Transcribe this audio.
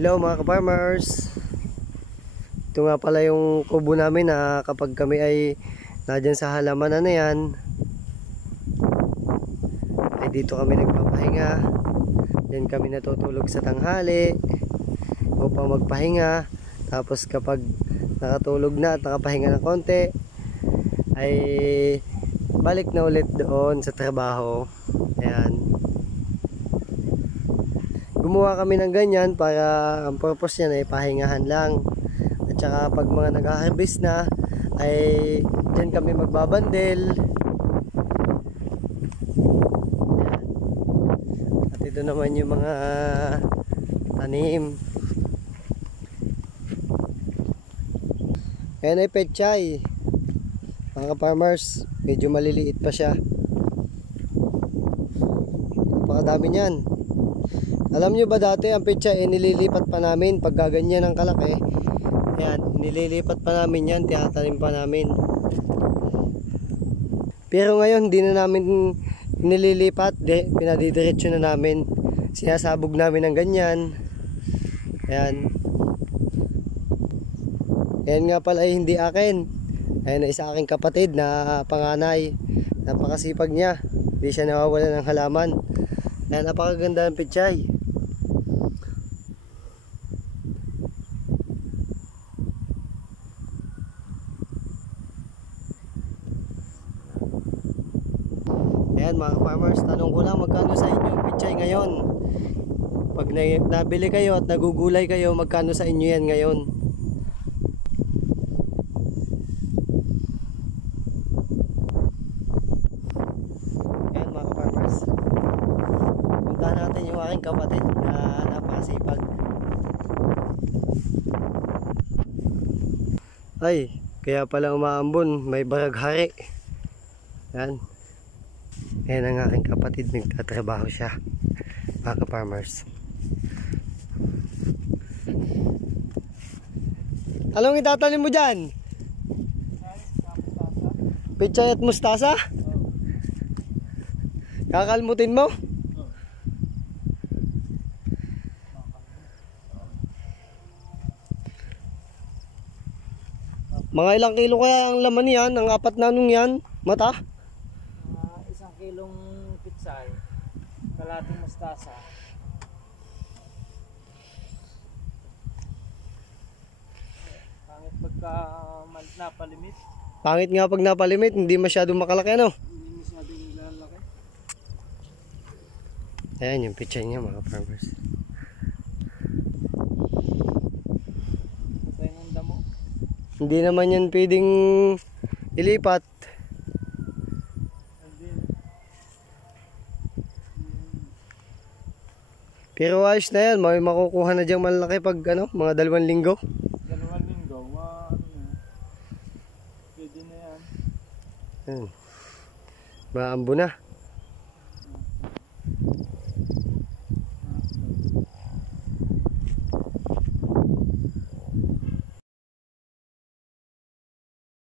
Hello mga ka-farmers. Ito nga pala yung kubo namin na kapag kami ay nadyan sa halaman na yan, ay dito kami nagpapahinga. Diyan kami natutulog sa tanghali upang magpahinga. Tapos kapag nakatulog na at nakapahinga ng konti, ay balik na ulit doon sa trabaho. Ayan. Gumawa kami ng ganyan para ang purpose niyan ay pahingahan lang. At saka pag mga nag-harvest na ay dyan kami magbabandel. At ito naman yung mga tanim. Ayan ay pechay. Mga farmers, medyo maliliit pa siya. Napakadami niyan. Alam nyo ba dati ang pechay nililipat pa namin pag gaganyan ng kalaki. Ayan, nililipat pa namin yan, tinatanim pa namin. Pero ngayon hindi na namin nililipat, pinadidiretso na namin. Sinasabog namin ng ganyan. Ayan. Ayan nga pala ay hindi akin. Ayan na isa aking kapatid na panganay. Napakasipag niya. Hindi siya nawawala ng halaman. Ayan, napakaganda ng pechay. Ayan mga farmers, tanong ko lang magkano sa inyo ang pechay ngayon? Pag nabili kayo at nagugulay kayo, magkano sa inyo yan ngayon? Ayan mga farmers, puntahan natin yung aking kapatid na napakasipag. Ay, kaya pala umaambon, may baraghari. Ayan. Ayan ang aking kapatid, nagtatrabaho siya, mga farmers. Anong itatanim mo dyan? Pechay at mustasa? Kakalmutin mo? Mga ilang kilo kaya ang laman niyan, ang apat na nung yan, mata? Kilong pitsay, kalating mustasa. Pangit pagka napalimit. Pangit nga pag napalimit, hindi masyadong makalaki, ano? Hindi masyadong lalaki. Ayan yung picture niya mga farmers. Patay ng damo. Hindi naman yan pwedeng ilipat. Pero ayos na yan, may makukuha na diyang malaki pag ano, mga 2 linggo. 2 linggo, pwede na yan. Ayan. Maambo na.